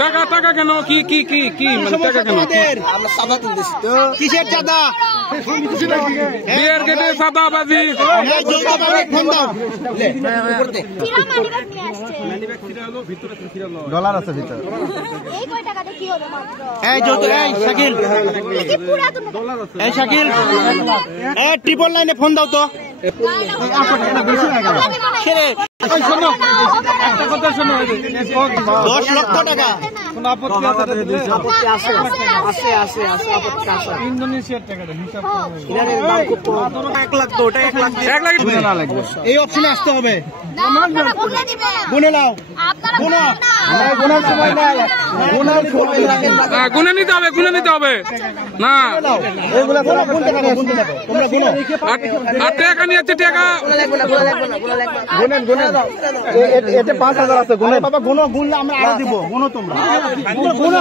টাকা টাকা কেন কি কি কি কি মানে টাকা কেন আমরা চাঁদা তুলতেছি তো কিসের চাঁদা বিয়ের গেটে চাঁদাবাজি ডলার আছে ভিতরে এই যত এই শাকিল এই শাকিল এই ট্রিপল লাইনে ফোন দাও তো 10 লক্ষ টাকা ইন্দোনেশিয়ার টাকাটা হিসাব এই অপশনে আসতে হবে গুনে নাও গুনার সময় নাই গুনে নিতে হবে না এগুলা গুনতে পারো তোমরা গুনো আর টাকা নিয়ে আছে টাকা গুনেন এতে 5000 আছে গুনে বাবা গুনো গুনলে আমরা আরো দিব গুনো তোমরা গুনো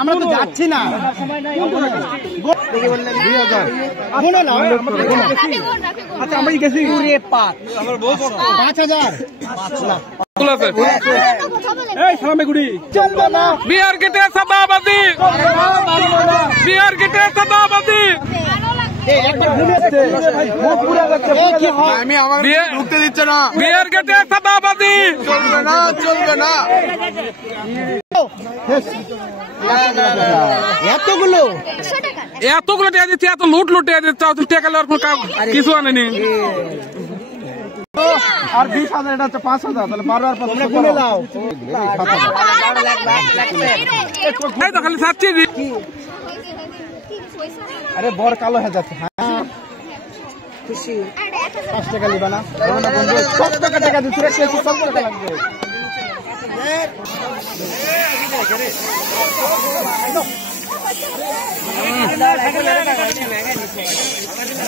আমরা তো যাচ্ছি না দেখি বললেন 2000 গুনো না আচ্ছা আমরা গেছি পুরে 5 5000 এই সামনে গুড়ি চলবে না বিয়ার গেটে চাঁদাবাজি বিয়ার গেটে চাঁদাবাজি আমি আমার ঢুকতে দিচ্ছে না বিয়ার গেটে চাঁদাবাজি চলবে না এতগুলো টাকা দিচ্ছে এত লুট দিচ্ছে টাকা নেওয়ার কোনো কিছু আনেনি আর 20,000 এটা হচ্ছে 5,000 তাহলে 12 আর 5 গুনে নাও এই তো খালি সাচ্ছি আরে বড় কালো হয়ে যাচ্ছে হ্যাঁ খুশি 5 টাকা লিবা না সব টাকা দিচ্ছি রে কেসে সব টাকা লাগবে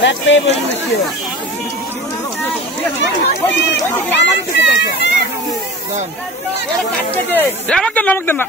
ব্যাক পে বলছি আমাকে দেন না